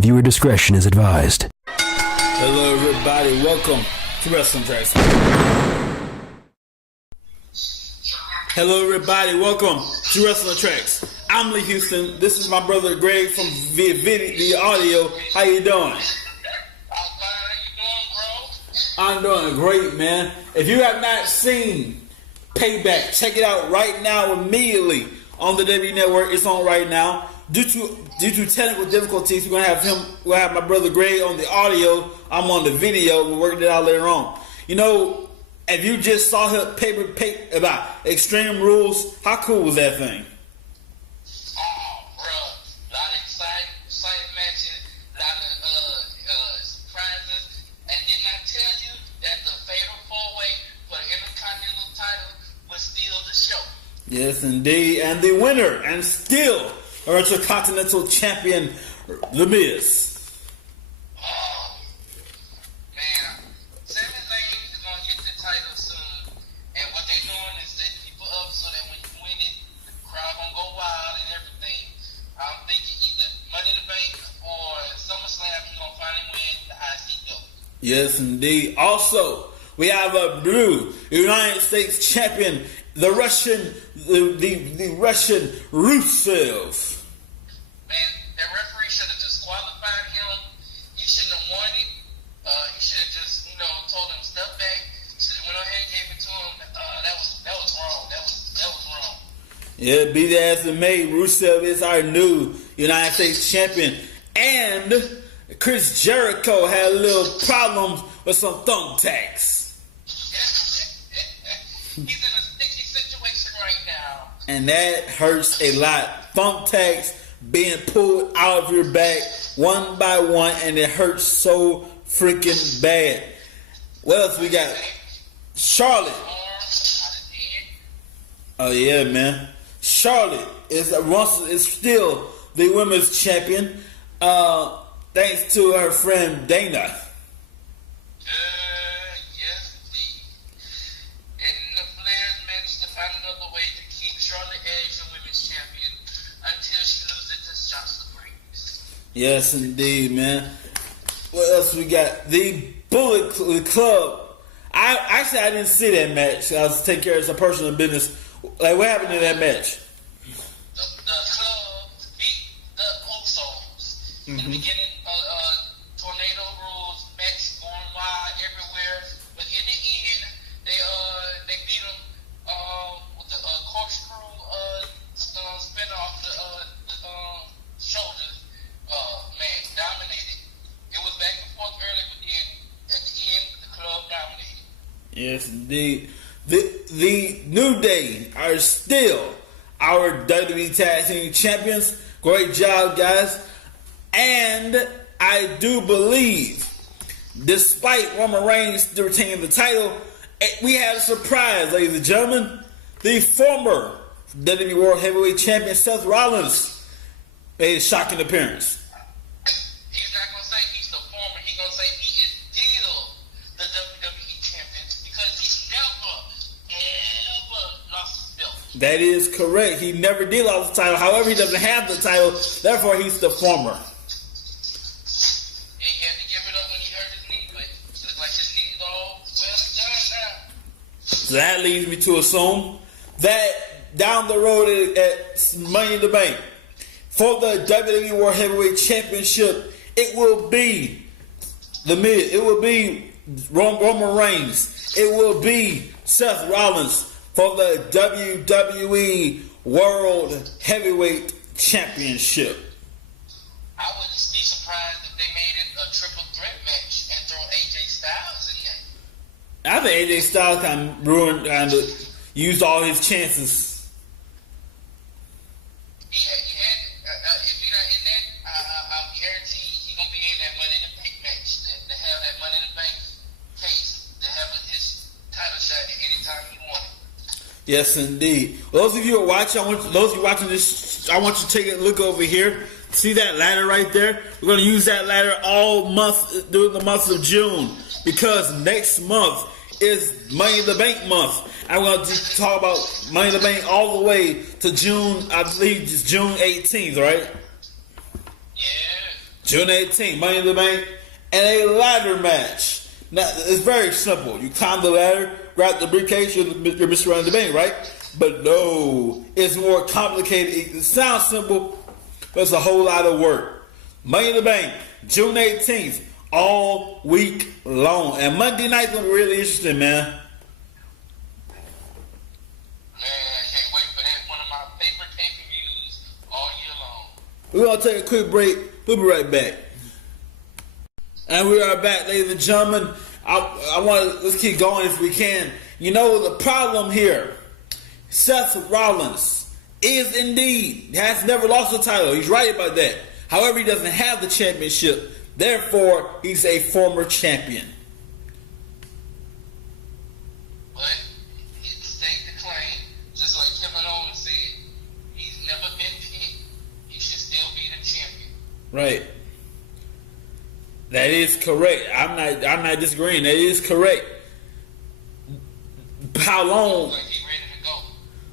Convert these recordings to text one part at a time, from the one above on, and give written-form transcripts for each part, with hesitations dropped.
Viewer discretion is advised. Hello, everybody. Welcome to Wrestling Tracks. Hello, everybody. Welcome to Wrestling Tracks. I'm Lee Houston. This is my brother Greg from the audio. How you doing? I'm doing great, man. If you have not seen Payback, check it out right now, immediately on the WWE Network. It's on right now. Due to technical difficulties, we'll have my brother Greg on the audio. I'm on the video. We're working it out later on. You know, if you just saw her paper about Extreme Rules, how cool was that thing? Oh, bro, a lot of exciting matches, a lot of surprises. And didn't I tell you that the fatal four-way for the Intercontinental title was still the show? Yes, indeed. And the winner, and still Intercontinental Champion, The Miz. Oh, man. Sami Zayn is going to get the title soon. And what they're doing is setting people up so that when you win it, the crowd going to go wild and everything. I'm thinking either Money in the Bank or SummerSlam, you're going to finally win the IC belt. Yes, indeed. Also, we have a new United States champion, the Russian Rusev. Man, that referee should have disqualified him. He shouldn't have won it. He should have just, told him step back. Should have went ahead and gave it to him. That was wrong. That was wrong. Yeah, be that as it may, Rusev is our new United States champion. And Chris Jericho had a little problems with some thumbtacks. He's in a sticky situation right now. And that hurts a lot. Thumbtacks being pulled out of your back one by one, and it hurts so freaking bad. What else we got? Charlotte. Oh yeah, man. Charlotte is still the women's champion, thanks to her friend Dana. Yes, indeed. And the Flairs managed to find another way to keep Charlotte as the women's champion until she loses to Sasha Banks. Yes, indeed, man. What else we got? The Bullet Club. I didn't see that match. I was taking care of some personal business. Like, what happened in that match? The club beat the Usos. In the beginning, tornado rules, match going wild everywhere. But in the end, they beat them with the corkscrew spin off the shoulders. Man, dominated. It was back and forth early, but then at the end, the club dominated. Yes, indeed. The New Day are still our WWE Tag Team Champions. Great job, guys. And I do believe, despite Roman Reigns retaining the title, we had a surprise, ladies and gentlemen. The former WWE World Heavyweight Champion Seth Rollins made a shocking appearance. He's not going to say he's the former. He's going to say he is still the WWE Champion because he ever lost his belt. That is correct. He never did lose the title. However, he doesn't have the title. Therefore, he's the former. He had to give it up when he hurt his knee, but it looks like his knee's all well done now. So that leads me to assume that down the road at Money in the Bank, for the WWE World Heavyweight Championship, it will be The Miz. It will be Roman Reigns. It will be Seth Rollins for the WWE World Heavyweight Championship. I wouldn't be surprised if they made it a triple threat match and throw AJ Styles in there. I think AJ Styles kind of used all his chances. He had if he's not in that, I guarantee he's going to be in that Money in the Bank match to have that Money in the Bank case, to have his title shot at any time he wanted. Yes, indeed. Those of you who are watching, those of you watching this, I want you to take a look over here. See that ladder right there? We're going to use that ladder all month during the month of June, because next month is Money in the Bank month. I'm going to talk about Money in the Bank all the way to June, I believe it's June 18th, right? Yeah. June 18th, Money in the Bank, and a ladder match. Now, it's very simple. You climb the ladder, grab the briefcase, you're Mr. Money in the Bank, right? But no, it's more complicated. It sounds simple, but it's a whole lot of work. Money in the Bank, June 18th, all week long. And Monday night's gonna be really interesting, man. Man, I can't wait for that. One of my favorite pay-per-views all year long. We're gonna take a quick break. We'll be right back. And we are back, ladies and gentlemen. I want to let's keep going if we can. You know the problem here. Seth Rollins is indeed has never lost a title. He's right about that. However, he doesn't have the championship. Therefore, he's a former champion. But he staked the claim, just like Kevin Owens said. He's never been picked. He should still be the champion. Right. That is correct. I'm not disagreeing. That is correct. How long? Like he ready to go.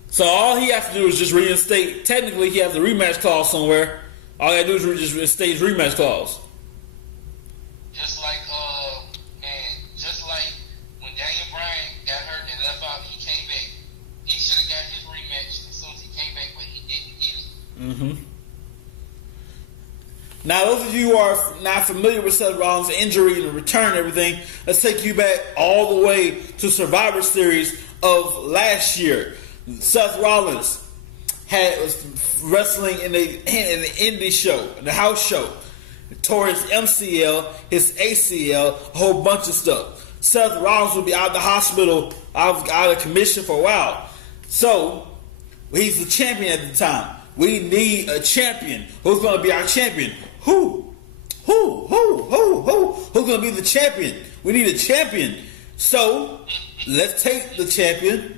So all he has to do is just reinstate. Technically, he has a rematch clause somewhere. All he has to do is just reinstate his rematch clause. Just like when Daniel Bryan got hurt and left out and he came back. He should have got his rematch as soon as he came back, but he didn't get it. Mm-hmm. Now, those of you who are not familiar with Seth Rollins' injury and return and everything, let's take you back all the way to Survivor Series of last year. Seth Rollins was wrestling in the indie show, the house show. Tore his MCL, his ACL, a whole bunch of stuff. Seth Rollins will be out of the hospital, out of commission for a while. So, he's the champion at the time. We need a champion. Who's going to be our champion? Who's going to be the champion? We need a champion. So, let's take the champion,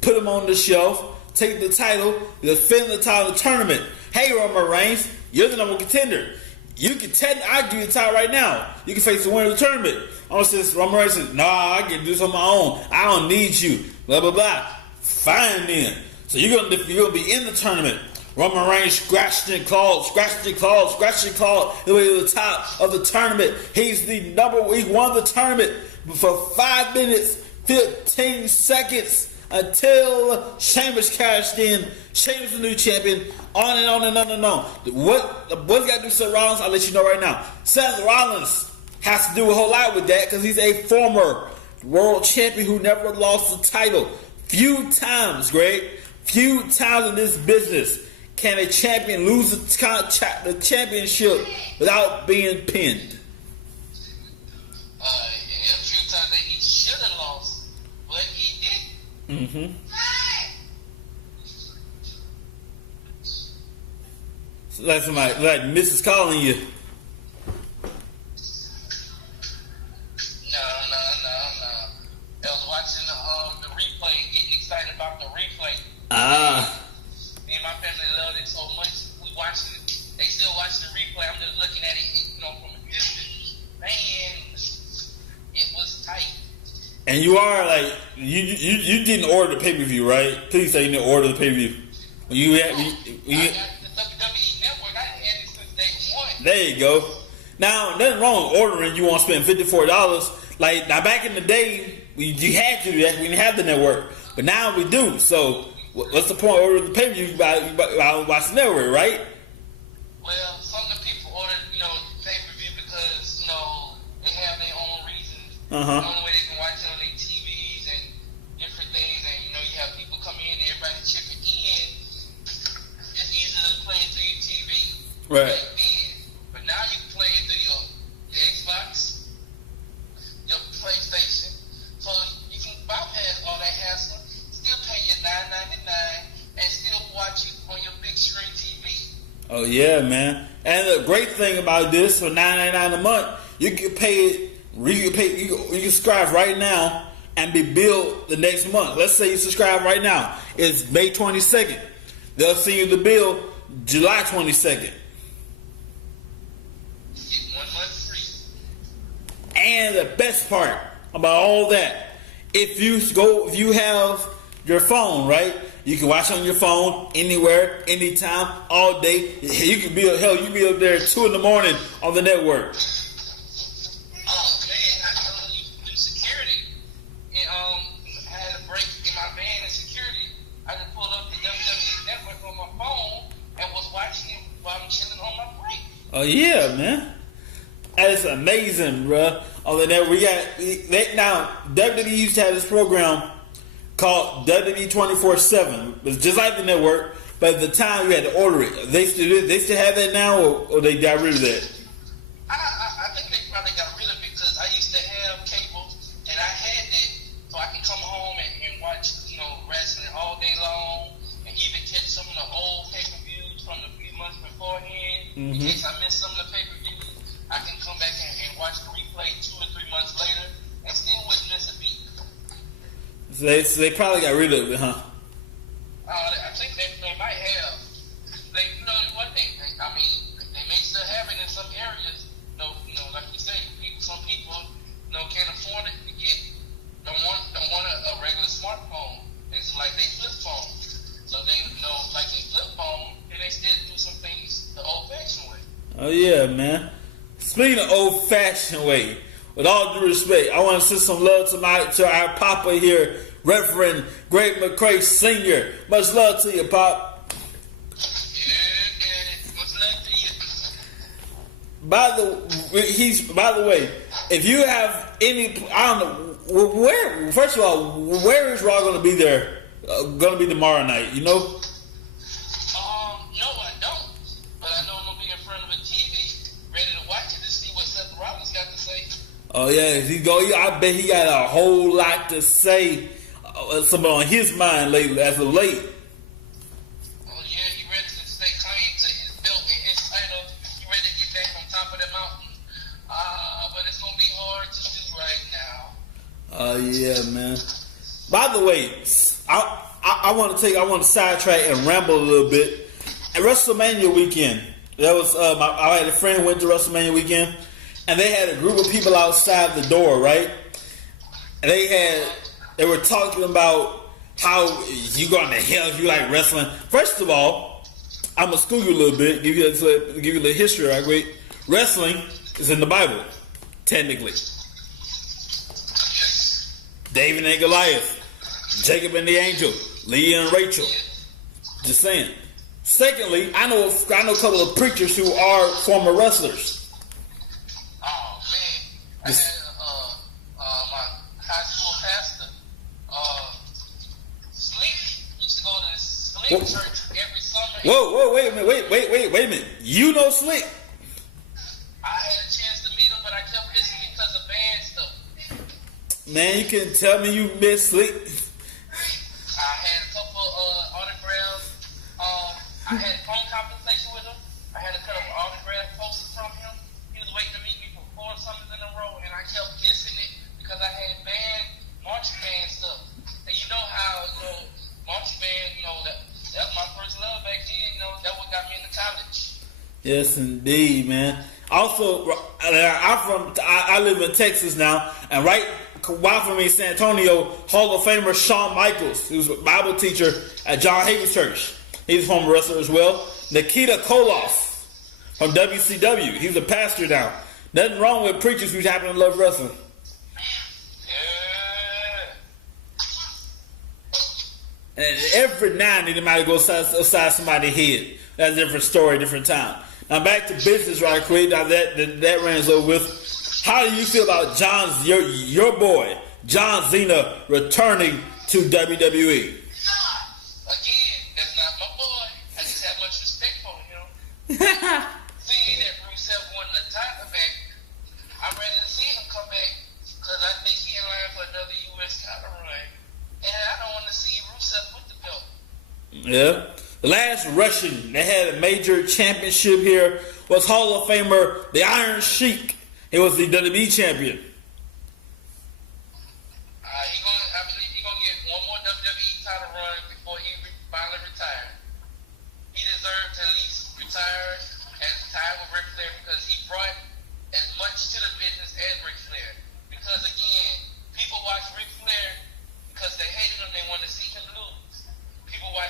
put him on the shelf, take the title, defend the title of the tournament. Hey, Roman Reigns, you're the number one contender. You can I give you the title right now. You can face the winner of the tournament. Roman Reigns says, nah, I can do this on my own. I don't need you. Blah, blah, blah. Fine then. So you're gonna be in the tournament. Roman Reigns scratching claws the way to the top of the tournament. He won the tournament for 5 minutes, 15 seconds until Sheamus cashed in. Sheamus the new champion. On and on and on and on. What's got to do with Seth Rollins? I'll let you know right now. Seth Rollins has to do a whole lot with that because he's a former world champion who never lost the title. Few times in this business can a champion lose the championship without being pinned. A few times that he should have lost, but he didn't. Mm-hmm. Like somebody, like Mrs. calling you. No. I was watching the replay, getting excited about the replay. Me and my family loved it so much. We watched it. They still watch the replay. I'm just looking at it, from a distance. Man, it was tight. And you are like you didn't order the pay-per-view, right? Please say you didn't order the pay-per-view. I got the WWE Network. I had it since day one. There you go. Now, nothing wrong with ordering. You want to spend $54. Like, now back in the day, you had to do that. We didn't have the network. But now we do. So, what's the point of ordering the pay-per-view? You watch the network, right? Well, some of the people ordered, pay-per-view because, they have their own reasons. Uh-huh. The only way they can watch it on their TVs and different things. And, you have people come in, everybody chipping in. It's easy to play it through your TV. Right. But now you can play it through your Xbox, your PlayStation. So you can bypass all that hassle, still pay your $9.99, and still watch it on your big screen TV. Oh yeah, man! And the great thing about this, for $9.99 a month, you can pay it. You can subscribe right now and be billed the next month. Let's say you subscribe right now. It's May 22nd. They'll send you the bill July 22nd. Get 1 month free. And the best part about all that, if you have your phone, right, You can watch on your phone anywhere, anytime, all day. You can be up there at 2 in the morning on the network. Oh man, I used to do security, and I had a break in my van in security. I just pulled up the WWE Network on my phone and was watching it while I'm chilling on my break. Oh yeah, man. That is amazing, bro. On the network, now WWE used to have this program called WWE 24/7. It's just like the network, but at the time you had to order it. They still have that now, or they got rid of that? I think they probably got rid of it because I used to have cable and I had that, so I could come home and watch, wrestling all day long, and even catch some of the old pay-per-views from the few months beforehand. In case I missed some of the pay-per-views, I can come back and watch the replay 2 or 3 months later and still wouldn't miss a beat. So they probably got rid of it, huh? I think they might have. One thing. I mean, they may still have it in some areas. Like you say, some people, can't afford it to get. Don't want a regular smartphone. It's like they flip phone. So they, like they flip phone, and they still do some things the old-fashioned way. Oh yeah, man. Speaking of old-fashioned way, with all due respect, I want to send some love to our Papa here, Reverend Greg McCray Sr. Much love to you, Pop. Yeah, much love to you. By the way, if you have any, I don't know, where, first of all, where is Raw going to be there? Going to be tomorrow night, you know? No, I don't. But I know I'm going to be in front of a TV, ready to watch it to see what Seth Rollins got to say. Oh yeah, I bet he got a whole lot to say. Something on his mind lately, as of late. Oh yeah, he ready to stay claim to his belt and his title. He ready to get back on top of the mountain. But it's gonna be hard to do right now. Oh yeah, man. By the way, I want to sidetrack and ramble a little bit. At WrestleMania weekend, that was I had a friend who went to WrestleMania weekend, and they had a group of people outside the door, right? And they were talking about how you going to hell if you like wrestling. First of all, I'm gonna school you a little bit, give you a little history, right? Quick. Wrestling is in the Bible, technically. David and Goliath, Jacob and the angel, Leah and Rachel. Just saying. Secondly, I know a couple of preachers who are former wrestlers. Oh man, I had my high school pastor, Slick, used to go to this Slick church every summer. Whoa, wait a minute. You know Slick? I had a chance to meet him, but I kept missing him because of band stuff. Man, you can tell me you miss Slick. I had a couple autographs. I had a phone conversation with him. I had a couple of autograph posters from him. He was waiting to meet me for 4 summers in a row, and I kept missing it because I had marching band stuff. And you know how, marching band, that was my first love back then. That what got me into college. Yes, indeed, man. Also, I live in Texas now, and right while from me in San Antonio, Hall of Famer Shawn Michaels, who's a Bible teacher at John Hagen's church. He's a former wrestler as well. Nikita Koloff from WCW. He's a pastor now. Nothing wrong with preachers who happen to love wrestling. Yeah. And every now and then they might go upside somebody's head. That's a different story, different time. Now back to business right quick. Now that runs over with. How do you feel about your boy, John Cena, returning to WWE? Again, that's not my boy. I just have much respect for him. Seeing that Rusev won the title back, I'm ready to see him come back because I think he's in line for another U.S. title run. And I don't want to see Rusev with the belt. Yeah. The last Russian that had a major championship here was Hall of Famer, the Iron Sheik. He was the WWE champion. I believe he's going to get one more WWE title run before he finally retires. He deserves to at least retire and tie with Ric Flair because he brought as much to the business as Ric Flair. Because again, people watch Ric Flair because they hated him, they want to see him lose. People watch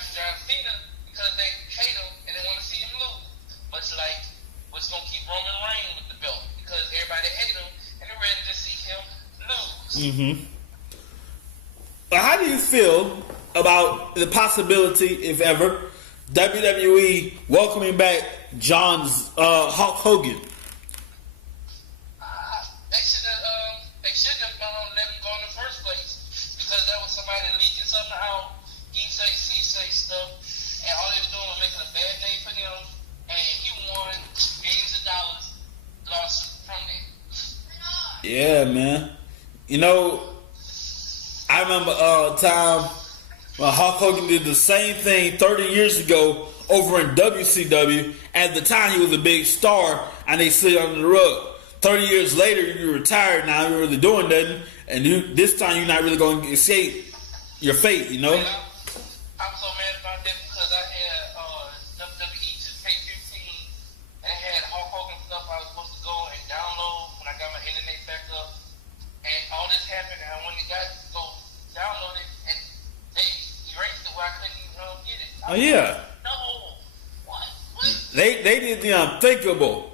How do you feel about the possibility, if ever, WWE welcoming back Hulk Hogan? They should have let him go in the first place, because that was somebody leaking something out. He say stuff, and all they were doing was making a bad name for him, and he won millions of dollars lost from that. Yeah, man. You know, I remember a time when Hulk Hogan did the same thing 30 years ago over in WCW. At the time, he was a big star, and they slid under the rug. 30 years later, you're retired now, you're really doing nothing, and this time you're not really going to escape your fate, you know? Man, I'm so mad about that, because I had WWE 2K15, and it had Hulk Hogan stuff I was supposed to go and download when I got my internet back up, and all this happened, and I went and got to go download it, and they erased it where I couldn't get it. Oh, yeah. No. What? They did the unthinkable.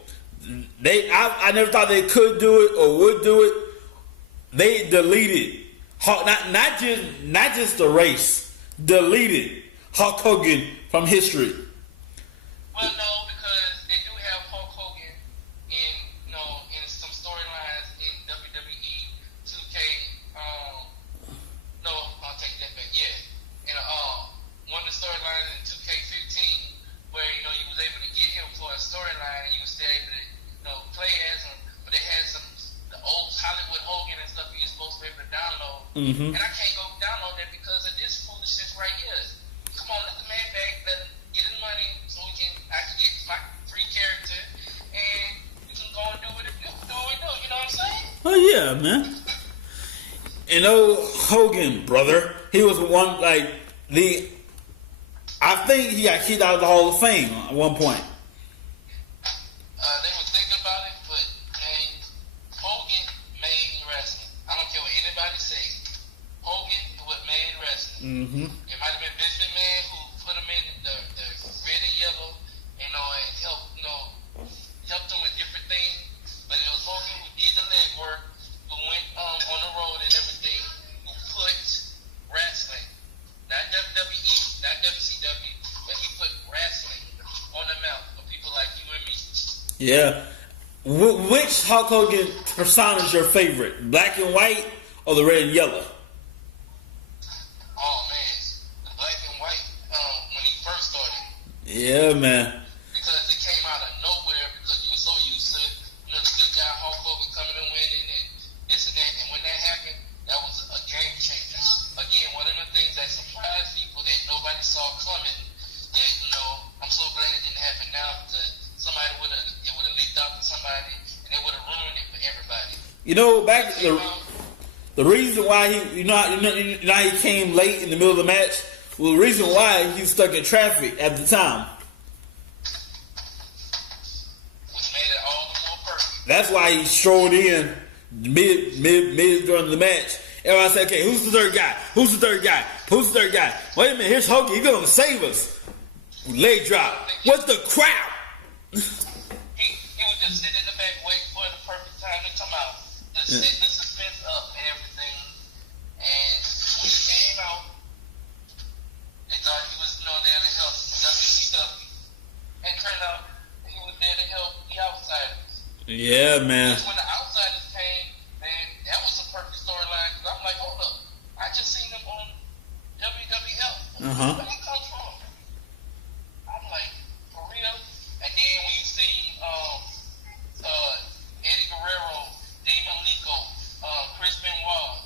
I never thought they could do it or would do it. They deleted Hulk, not just the race, deleted Hulk Hogan from history. Well, no, because they do have Hulk Hogan in some storylines in WWE 2K. No, I'll take that back. Yeah, in one of the storylines in 2K15 where you was able to get him for a storyline and you was still able to play as him, but they had the old Hollywood Hogan and stuff you were supposed to be able to download, and I can't go download that because of this foolishness right here. Come on, let the man back, let him get his money so I can get my free character, and we can go and do what we do. You know what I'm saying? Oh yeah, man. And Hogan, brother, he was one I think he got kicked out of the Hall of Fame at one point. They were thinking about it, but man, Hogan made wrestling. I don't care what anybody says. Hogan is what made wrestling. It might have been Vince McMahon who put him in the red and yellow, and helped him with different things. But it was Hogan who did the legwork, who went on the road and everything, who put wrestling, not WWE, not WCW, but he put wrestling on the map for people like you and me. Yeah. Which Hulk Hogan persona is your favorite? Black and white or the red and yellow? Oh man, the black and white when he first started. Yeah, man. Because it came out of nowhere because you were so used to the good guy Hulk Hogan coming and winning and this and that. And when that happened, that was a game changer. Again, one of the things that surprised people that nobody saw coming. That I'm so glad it didn't happen now because somebody would have leaked out to somebody and they would have ruined it for everybody. Back the reason why he came late in the middle of the match. Well, the reason why he was stuck in traffic at the time. Which made it all the more perfect. That's why he strolled in mid during the match. Everybody said, "Okay, who's the third guy? Who's the third guy? Who's the third guy?" Wait a minute, here's Hogan. He's gonna save us. Leg drop. What the crap? He would just sit in the back, wait for the perfect time to come out, just set the suspense up and everything. And when he came out, they thought he was there to help WCW, and turned out he was there to help the outsiders. Yeah, man. When the outsiders came, man, that was a perfect storyline. Cause I'm like, hold up, I just seen them on WWF. Where they come from? I'm like, for real? And then when you see Eddie Guerrero, Dean Malenko, Chris Benoit,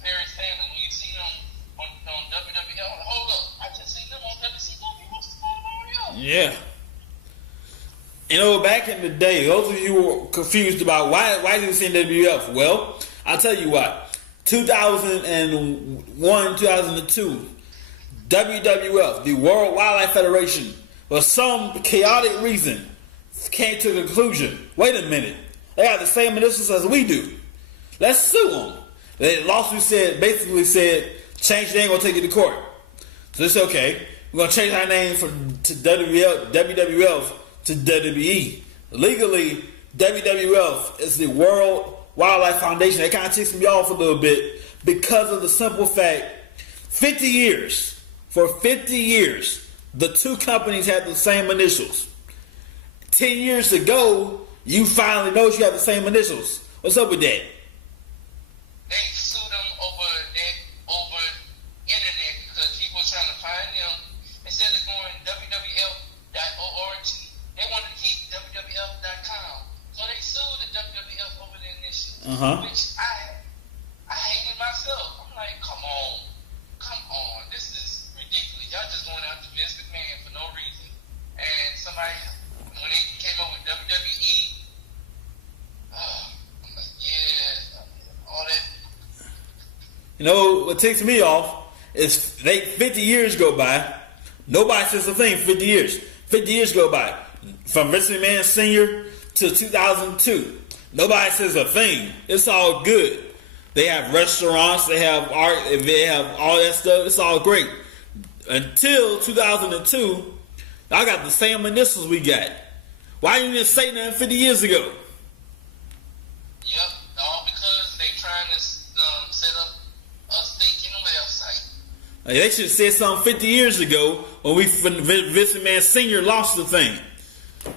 Perry Samuel, when you see them on WWF, I'm like, hold up, I just seen them on WCW. What's going on here? Yeah. Back in the day, those of you who were confused about why did we see WWF? Well, I'll tell you what. 2001, 2002, WWF, the World Wildlife Federation, for some chaotic reason, came to the conclusion, wait a minute, they got the same initials as we do. Let's sue them. The lawsuit basically said, change the name, we'll take you to court. So it's okay. We're going to change our name to WWF to WWE. Legally, WWF is the World Wildlife Foundation. That kind of ticks me off a little bit because of the simple fact, 50 years, for 50 years, the two companies had the same initials. 10 years ago, you finally know you have the same initials. What's up with that? They sued them over internet because people were trying to find them. Instead of going WWF.org, they wanted to keep WWF.com. So they sued the WWF over the initials, which I hated myself. I'm like, come on, this is ridiculous. Y'all just going after Vince McMahon for no reason. And somebody, when they came up with WWE, I'm like, yeah, all that. You know, what ticks me off is 50 years go by. Nobody says a thing for 50 years. 50 years go by. From Vince McMahon Sr. to 2002. Nobody says a thing. It's all good. They have restaurants. They have art. They have all that stuff. It's all great. Until 2002, I got the same initials we got. Why didn't you say nothing 50 years ago? Yep, all because they trying to set up a stinking website. They should have said something 50 years ago when Vince McMahon Sr. launched the thing. Yep.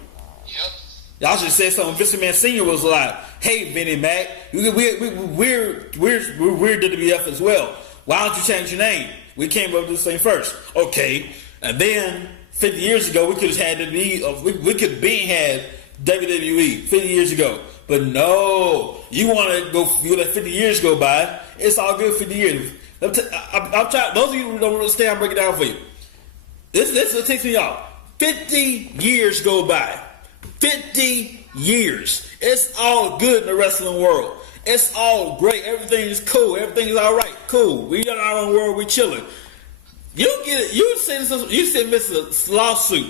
Y'all should have said something. Vince McMahon Sr. was like, "Hey, Vinny Mac, we're WWF as well. Why don't you change your name? We came up with this thing first, okay?" And then 50 years ago, we could have had we could have been had WWE 50 years ago. But no, you want to go. You let 50 years go by. It's all good. 50 years. I'm trying. Those of you who don't understand, I'll break it down for you. This is what takes me off. 50 years go by. 50 years. It's all good in the wrestling world. It's all great. Everything is cool. Everything is all right. Cool. We got our own world. We chilling. You get it. You send this a lawsuit.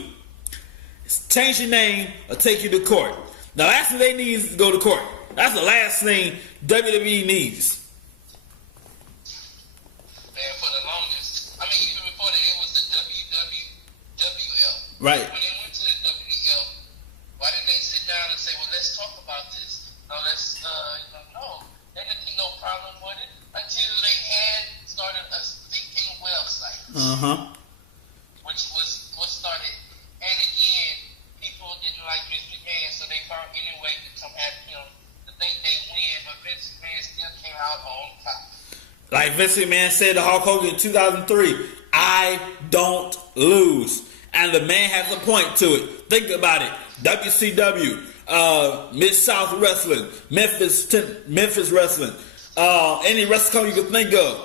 Change your name or take you to court. The last thing they need is to go to court. That's the last thing WWE needs. Man, for the longest, even before that, it was the WWF. Right. When they went to the WWF, why didn't they sit down and say, well, let's talk about this? No, they didn't think no problem with it until they had started a stinking website. Which was what started. And again, people didn't like Vince McMahon, so they found any way to come at him to think they win, but Vince McMahon still came out on top. Like Vince McMahon said to Hulk Hogan in 2003, I don't lose. And the man has a point to it. Think about it. WCW, Mid-South Wrestling, Memphis Wrestling, any wrestling company you can think of.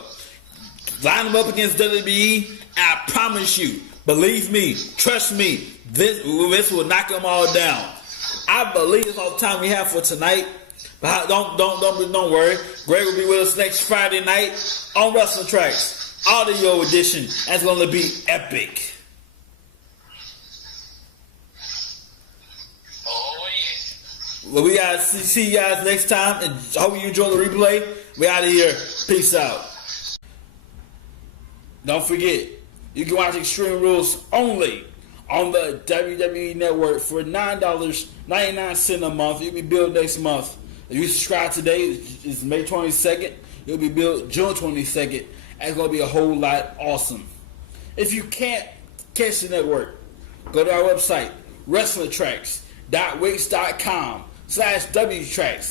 Line them up against WWE, I promise you, believe me, trust me, this will knock them all down. I believe it's all the time we have for tonight. But don't worry. Greg will be with us next Friday night on Wrestling Tracks, audio edition. That's going to be epic. Oh yeah. Well, we gotta see you guys next time, and I hope you enjoy the replay. We out of here. Peace out. Don't forget, you can watch Extreme Rules only on the WWE Network for $9.99 a month. You'll be billed next month. If you subscribe today, it's May 22nd. You'll be billed June 22nd. It's going to be a whole lot awesome. If you can't catch the network, go to our website, WrestlingTracks.wix.com/WTracks.